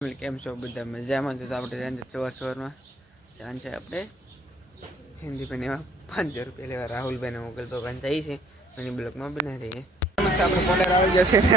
કેમ છો બધા મજામાં? છો તો આપણે સાંજે સવાર સવારમાં. સાંજે આપણે સિંધીભાઈને એમાં પાંચસો રૂપિયા લેવા. રાહુલભાઈને મોકલતો પણ જાય છે. એની બ્લોકમાં બનાવી મસ્ત આપણે પોલેર આવી જશે ને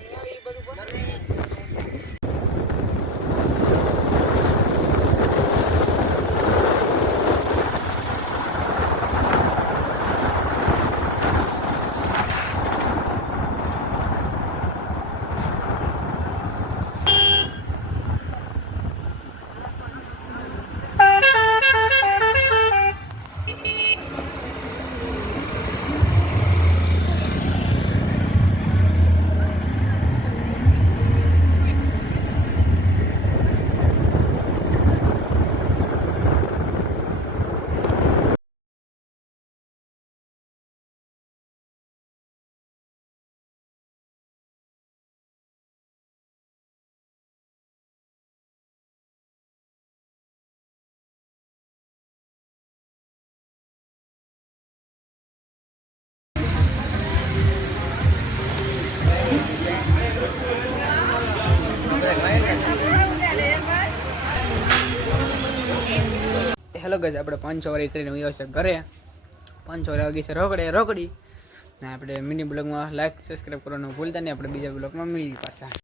હેલો ગજ આપણે પાંચ છ વાર કરીને આવ્યો છે ઘરે. પાંચ છ વાર વાગી છે રોકડે, રોકડી. ને આપણે મિની બ્લોગમાં લાઈક સબસ્ક્રાઈબ કરવાનું ભૂલતા નહીં, આપણે બીજા બ્લોગમાં મિલી પાછા.